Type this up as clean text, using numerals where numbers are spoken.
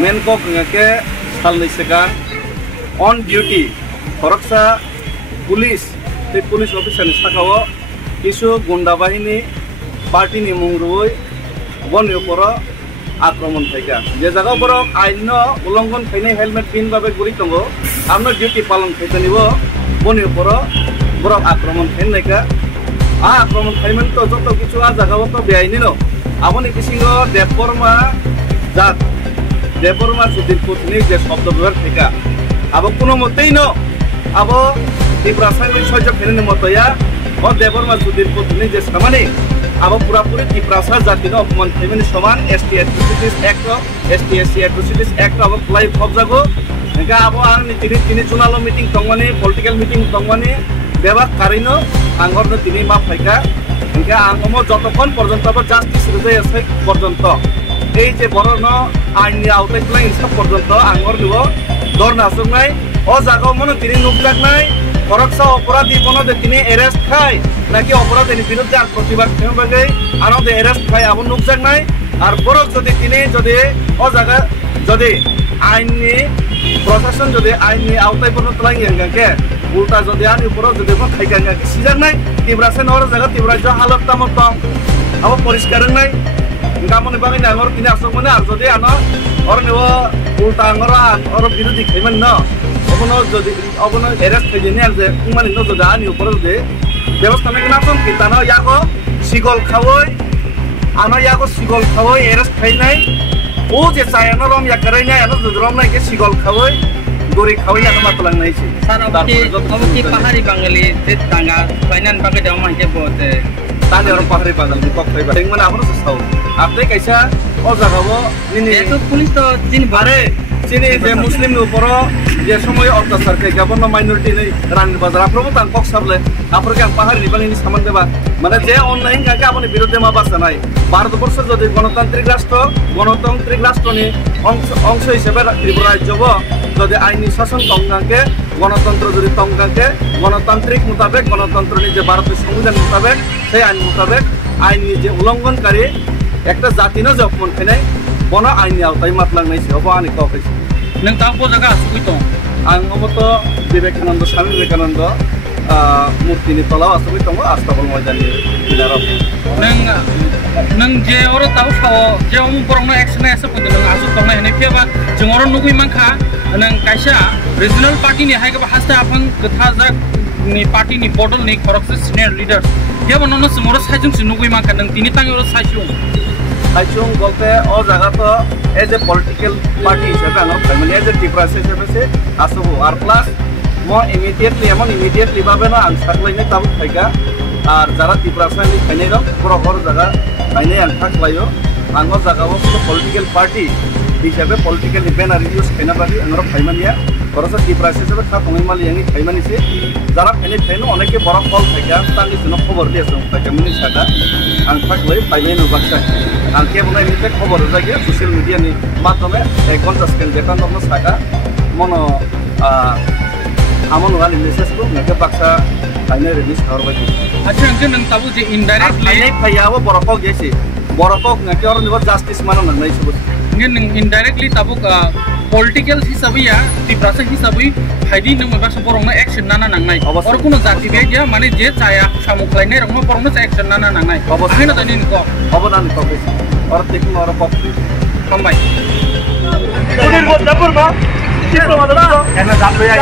Menkok ngake salni seka on duty koroksa police te police officer ni sakao kisu gunda bahini party ni mungrui boni uporo akromon thaika je jaga borok aino ulongon khainai helmet pin babe guri tongo amno duty palon khaitanibo boni uporo borok akromon khainaika a akromon khaiman to joto kisu a jaga to beaini no aboni kisingo deporma jat Deporma sudir putni je শব্দ ব্যবহার থেকে আবো কোনো মতেই ন আবো এই রাসায়নিক সহযোগ ফেরেনের মতয়া ও দেবরমা সুদির পত্নী যে সমানে আবো পুরাপুরি কি প্রাসা জাতির অপমান ফেমিনি সমান ST atrocities act ST SC atrocities act আবো ফ্লাই ফবজাগো একা আবো আর তিনি জুনালো মিটিং তংমানি পলিটিক্যাল মিটিং তংমানি বেবা কারিনো আঙ্গরনো তিনি মা ফাইকা একা আঙ্গমো যতক্ষণ পর্যন্ত আবো জাস্টিস রিজে আছে পর্যন্ত এই যে বড় ন আইনি আওতায় তুলে ইনসাফ পর্যন্ত আঙ্গর নিব দর নাসুকনাই ও জায়গাও মনে তিনি নুকজাক নাই করকসা অপরাধী কোনো তিনি অ্যারেস্ট খায় নাকি অপরাধীর বিরুদ্ধে আর প্রতিবাদ বাগে আর অ্যারেস্ট খায় আবার নুকজাক নাই আর বড় যদি তিনি যদি ও জায়গা যদি আইনি প্রশাসন যদি আইনি আওতায় পর্যন্ত তুলে গাঙ্গে উল্টা যদি আইনি উপর যদি খাই গাঙ্গে সিজাক নাই তিব্রাসে নর জায়গা তিব্রাজ হালত তামত আবার পরিষ্কার নাই Kamu nih bangin angor kini asok mana arjo deh ano orang nih ulta angor orang biru di keman no, obono eres kejadian arjo, kuman itu sudah ani upor deh, beres kami kenapa kita no yago sigol kawoi, ano yago sigol kawoi eres kainai, je saya no rom ya keranya ano sudah rom naik sigol kawoi, gori kawoi ano matulang naik sih. Sana oke pahari bangali tangga, kainan pakai jauh macam bote. Tadi orang pahari bangal di kok tiba, yang mana aku susah. Apa kaisa oh jagawo ini itu polis to sini bare sini je muslim no poro je somoy অত্যাচার ke gabono minority nei ran bazar aprobo tan kok sable apro ke pahari ribang ini saman deba মানে যে online কাকে আপনি বিরুদ্ধে মা বাসা নাই ভারতবর্ষ যদি গণতান্ত্রিক রাষ্ট্র নি অংশ হিসেবে ত্রিপুরা রাজ্য যদি আইনি শাসন তঙ্গাকে গণতন্ত্র যদি তঙ্গাকে গণতান্ত্রিক মোতাবেক গণতন্ত্র নি যে ভারতের সংবিধান মোতাবেক সেই আইন মোতাবেক আইন যে উল্লঙ্ঘনকারী একটা জাতি না যে অপমান খাইনাই বন আইনি আওতায় মাতলাংনাই সে হবো আনি কাউকে नों ताको जागा आसुगै दं आं अमतो विवेकानंद स्वामी विवेकानंद मूर्तिनि तलाव आसुगै दं आस्ताबल मयदाननि किनाराव नों जे और ताव साव जे उम परंनो एक्शन एसे फैदो नों आसु दंनाय हेने फेबा जों और नुगै मानखा नों कायसा रिजनल पार्टीनि हायगा हास्ता आफां गथा जाक नि पार्टीनि बडलनि करक्स सिनियर लिडार जेबो ननो समोर साइजों नुगै मानखा नों तिनि तांगो साइजों Hajung bolte oh jaga to as a political party hisabe angor family as a Tripura hisabe se asubu ar plus mo immediately babe na ang saklaini tabu thaiga ar jara Tripura ni khainai ro pura hor jaga khainai ang thaklayo angor jaga o political party hisabe political event ar use khaina bagi angor khaimania korasa Tripura hisabe kha tongai mali yangi khaimani se jara khainai khaino oneke bora fol thaiga tangi sino khobor dia song thaiga muni sada ang thaklai pailai no baksa Angke mulai minta khobor lagi sosial media ni matome konten sekian depan nomor saya mono amon wali message ko naga baksa kayaknya release harus bagi. Acha angke nang tabu je indirectly. Ini kayak borokok jesi, borokok nanti orang juga justice mana nang naik sebut. Angke nang indirectly tabu political hisabi ya, di proses hisabi, haidi nang membahas borong na action nana nang naik. Orang kuno jati dia mana je saya samuk lainnya orang mau borong na action nana nang naik. Akhirnya tadi ni kok. Apa nanti kok? Orang tekun orang pop. Kambai. Udah buat dapur bang. Kita mau dapur. Karena dapur ya.